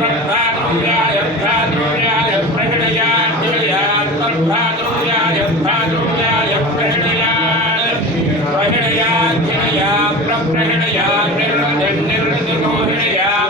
Yeah.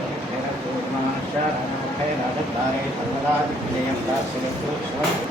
ज दर्शयूं श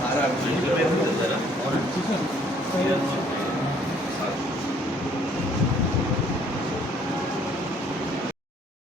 사람이 이거 는면되잖